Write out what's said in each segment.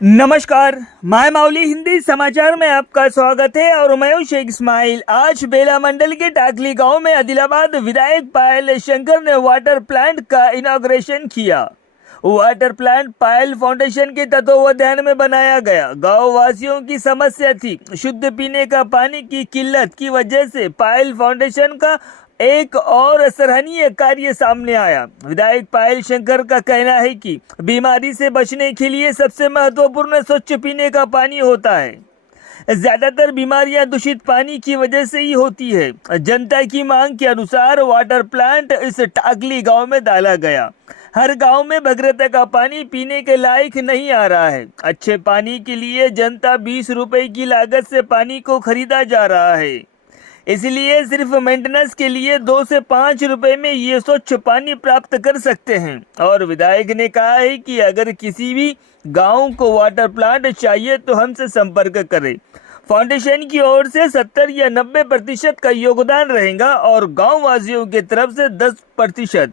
नमस्कार, माय माउली हिंदी समाचार में आपका स्वागत है और मैं हूं शेख इस्माइल। आज बेला मंडल के टाकली गांव में आदिलाबाद विधायक पायल शंकर ने वाटर प्लांट का इनॉग्रेशन किया। वाटर प्लांट पायल फाउंडेशन के तत्वावधान में बनाया गया। गांव वासियों की समस्या थी शुद्ध पीने का पानी की किल्लत की वजह से पायल फाउंडेशन का एक और सराहनीय कार्य सामने आया। विधायक पायल शंकर का कहना है कि बीमारी से बचने के लिए सबसे महत्वपूर्ण स्वच्छ पीने का पानी होता है। ज्यादातर बीमारियां दूषित पानी की वजह से ही होती है। जनता की मांग के अनुसार वाटर प्लांट इस टाकली गांव में डाला गया। हर गांव में भगीरथ का पानी पीने के लायक नहीं आ रहा है। अच्छे पानी के लिए जनता 20 रुपए की लागत से पानी को खरीदा जा रहा है। इसलिए सिर्फ मेंटेनेंस के लिए 2 से 5 रुपए में ये स्वच्छ पानी प्राप्त कर सकते हैं। और विधायक ने कहा है कि अगर किसी भी गांव को वाटर प्लांट चाहिए तो हमसे संपर्क करें। फाउंडेशन की ओर से 70 या 90% का योगदान रहेगा और गांव वासियों की तरफ से 10%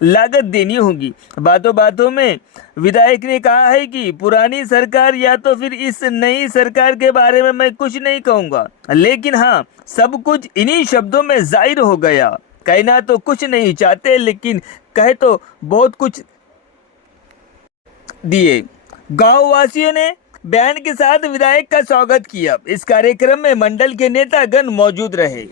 लागत देनी होगी। बातों बातों में विधायक ने कहा है कि पुरानी सरकार या तो फिर इस नई सरकार के बारे में मैं कुछ नहीं कहूँगा, लेकिन हाँ, सब कुछ इन्हीं शब्दों में जाहिर हो गया। कहना तो कुछ नहीं चाहते, लेकिन कहे तो बहुत कुछ दिए। गांव वासियों ने बैंड के साथ विधायक का स्वागत किया। इस कार्यक्रम में मंडल के नेतागण मौजूद रहे।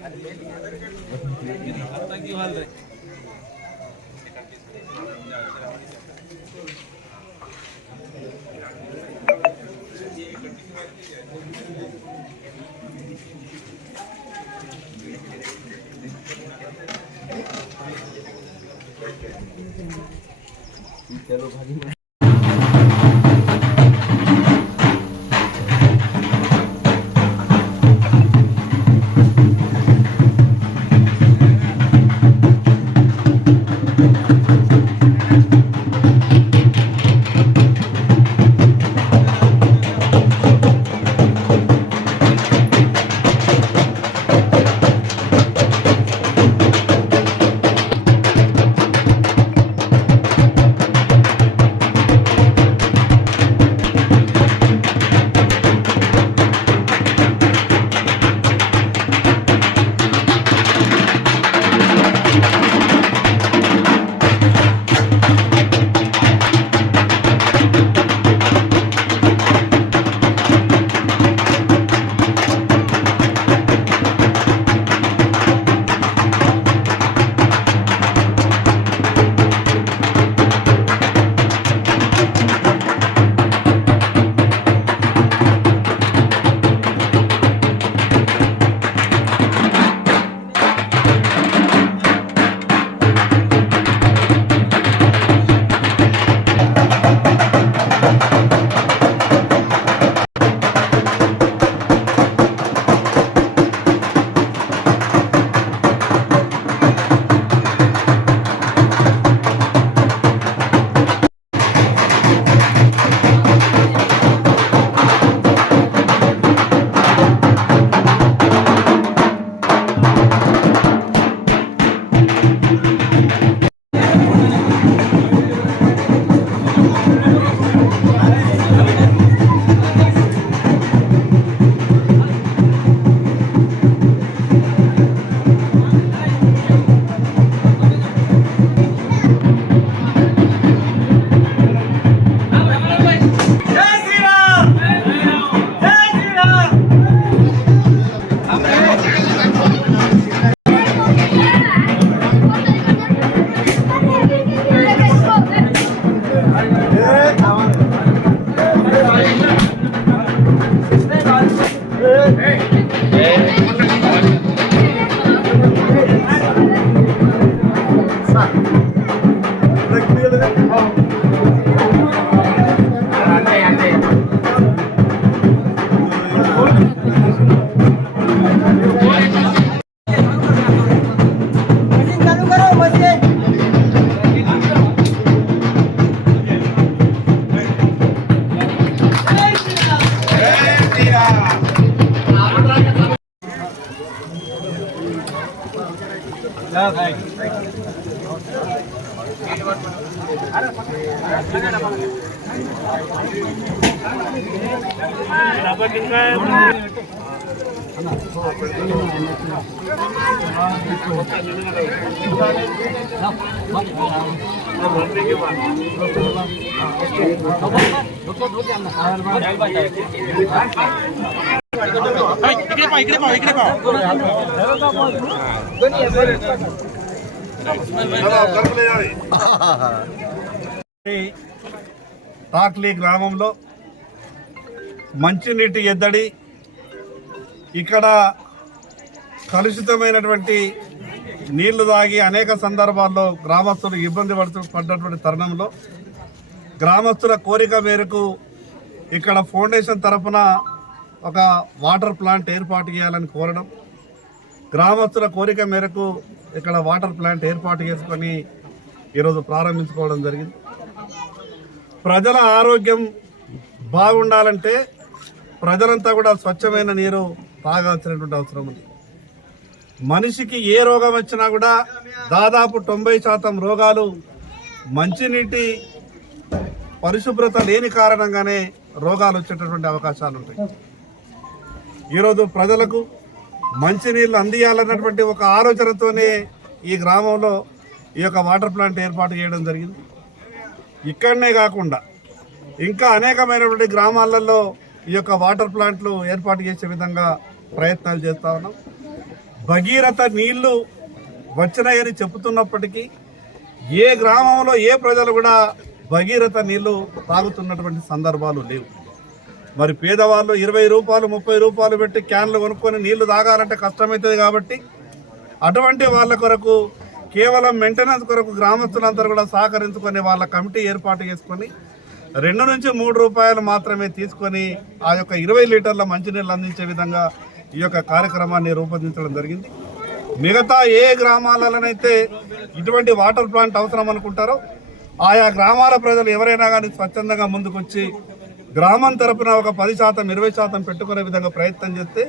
चलो भाजी अरे తాక్లీ గ్రామంలో మంచినీటి ఎద్దడి, ఇక్కడ కలుషితమైనటువంటి నీళ్లు తాగి అనేక సందర్భాల్లో గ్రామస్తులు ఇబ్బంది పడ్డటువంటి తరుణంలో గ్రామస్తుల కోరిక మేరకు ఇక్కడ ఫౌండేషన్ తరఫున ఒక వాటర్ ప్లాంట్ ఏర్పాటు చేయాలని కోరడం, గ్రామస్తుల కోరిక మేరకు ఇక్కడ వాటర్ ప్లాంట్ ఏర్పాటు చేసుకొని ఈరోజు ప్రారంభించుకోవడం జరిగింది. ప్రజల ఆరోగ్యం బాగుండాలంటే ప్రజలంతా కూడా స్వచ్ఛమైన నీరు తాగాల్సినటువంటి అవసరం ఉంది. మనిషికి ఏ రోగం వచ్చినా కూడా దాదాపు 90% రోగాలు మంచినీటి పరిశుభ్రత లేని కారణంగానే రోగాలు వచ్చేటటువంటి అవకాశాలు ఉంటాయి. ఈరోజు ప్రజలకు మంచినీళ్ళు అందియాలన్నటువంటి ఒక ఆలోచనతోనే ఈ గ్రామంలో ఈ యొక్క వాటర్ ప్లాంట్ ఏర్పాటు చేయడం జరిగింది. ఇక్కడనే కాకుండా ఇంకా అనేకమైనటువంటి గ్రామాలలో ఈ యొక్క వాటర్ ప్లాంట్లు ఏర్పాటు చేసే విధంగా ప్రయత్నాలు చేస్తూ ఉన్నాం. భగీరథ నీళ్లు వచ్చినాయని చెబుతున్నప్పటికీ ఏ గ్రామంలో ఏ ప్రజలు కూడా భగీరథ నీళ్లు తాగుతున్నటువంటి సందర్భాలు లేవు. మరి పేదవాళ్ళు 20 రూపాయలు 30 రూపాయలు పెట్టి క్యాన్లు కొనుక్కొని నీళ్లు తాగాలంటే కష్టమవుతుంది. కాబట్టి అటువంటి వాళ్ళ కొరకు కేవలం మెయింటెనెన్స్ కొరకు గ్రామస్తులందరూ కూడా సహకరించుకొని వాళ్ళ కమిటీ ఏర్పాటు చేసుకొని 2 నుంచి 3 రూపాయలు మాత్రమే తీసుకొని ఆ యొక్క 20 లీటర్ల మంచినీళ్ళు అందించే విధంగా ఈ యొక్క కార్యక్రమాన్ని రూపొందించడం జరిగింది. మిగతా ఏ గ్రామాలలోనైతే ఇటువంటి వాటర్ ప్లాంట్ అవసరం అనుకుంటారో ఆయా గ్రామాల ప్రజలు ఎవరైనా కానీ స్వచ్ఛందంగా ముందుకొచ్చి గ్రామం తరపున ఒక 10% 20% పెట్టుకునే విధంగా ప్రయత్నం చేస్తే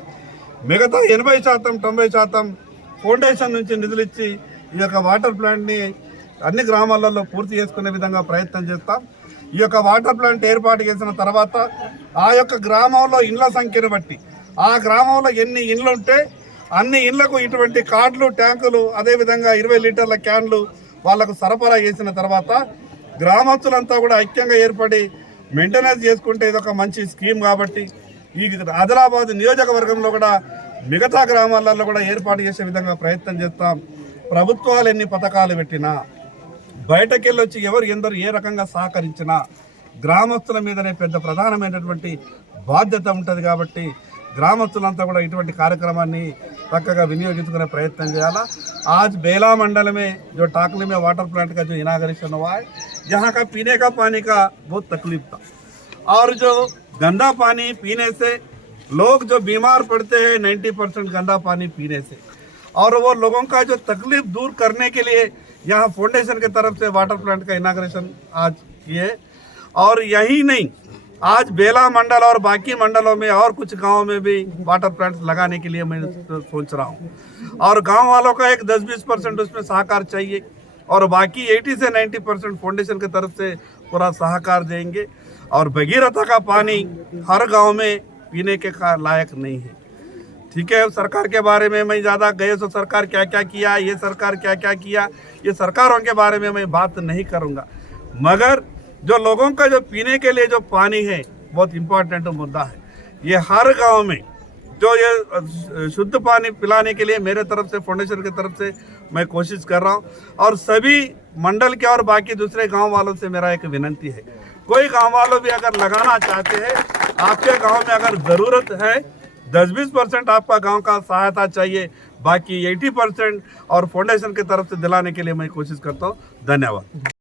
మిగతా 80% 90% ఫౌండేషన్ నుంచి నిధులు ఇచ్చి ఈ యొక్క వాటర్ ప్లాంట్ని అన్ని గ్రామాలలో పూర్తి చేసుకునే విధంగా ప్రయత్నం చేస్తాం. ఈ యొక్క వాటర్ ప్లాంట్ ఏర్పాటు చేసిన తర్వాత ఆ యొక్క గ్రామంలో ఇండ్ల సంఖ్యను బట్టి ఆ గ్రామంలో ఎన్ని ఇండ్లు ఉంటే అన్ని ఇండ్లకు ఇటువంటి కార్డులు ట్యాంకులు అదేవిధంగా 20 లీటర్ల క్యాన్లు వాళ్లకు సరఫరా చేసిన తర్వాత గ్రామస్తులంతా కూడా ఐక్యంగా ఏర్పడి మెయింటెనెన్స్ చేసుకుంటే ఇది ఒక మంచి స్కీమ్. కాబట్టి ఈ ఆదిలాబాద్ నియోజకవర్గంలో కూడా మిగతా గ్రామాలలో కూడా ఏర్పాటు చేసే విధంగా ప్రయత్నం చేస్తాం. ప్రభుత్వాలు ఎన్ని పథకాలు పెట్టినా బయటకెళ్ళి వచ్చి ఎందరు ఏ రకంగా సహకరించినా గ్రామస్తుల మీదనే పెద్ద ప్రధానమైనటువంటి బాధ్యత ఉంటుంది. కాబట్టి గ్రామస్తులంతా కూడా ఇటువంటి కార్యక్రమాన్ని చక్కగా వినియోగించుకునే ప్రయత్నం చేయాలా. आज बेला मंडल में जो टाकली में वाटर प्लांट का जो इनाग्रेशन हुआ है, यहाँ का पीने का पानी का बहुत तकलीफ था और जो गंदा पानी पीने से लोग जो बीमार पड़ते हैं 90% गंदा पानी पीने से, और वो लोगों का जो तकलीफ दूर करने के लिए यहाँ फाउंडेशन की तरफ से वाटर प्लांट का इनाग्रेशन आज किए। और यही नहीं, आज बेला मंडल और बाकी मंडलों में और कुछ गांव में भी वाटर प्लांट लगाने के लिए मैं सोच रहा हूँ। और गांव वालों का एक 10-20% उसमें सहकार चाहिए और बाकी 80 से 90% फाउंडेशन की तरफ से पूरा सहकार देंगे। और भगीरथा का पानी हर गांव में पीने के लायक नहीं है। ठीक है, सरकार के बारे में मैं ज़्यादा गए तो सरकार क्या क्या किया, ये सरकार क्या क्या किया, ये सरकारों के बारे में मैं बात नहीं करूँगा, मगर जो लोगों का जो पीने के लिए जो पानी है बहुत इम्पोर्टेंट मुद्दा है। ये हर गांव में जो ये शुद्ध पानी पिलाने के लिए मेरे तरफ से फाउंडेशन की तरफ से मैं कोशिश कर रहा हूँ। और सभी मंडल के और बाकी दूसरे गांव वालों से मेरा एक विनती है, कोई गांव वालों भी अगर लगाना चाहते हैं, आपके गांव में अगर ज़रूरत है 10-20% आपका गांव का सहायता चाहिए, बाकी 80% और फाउंडेशन की तरफ से दिलाने के लिए मैं कोशिश करता हूँ। धन्यवाद।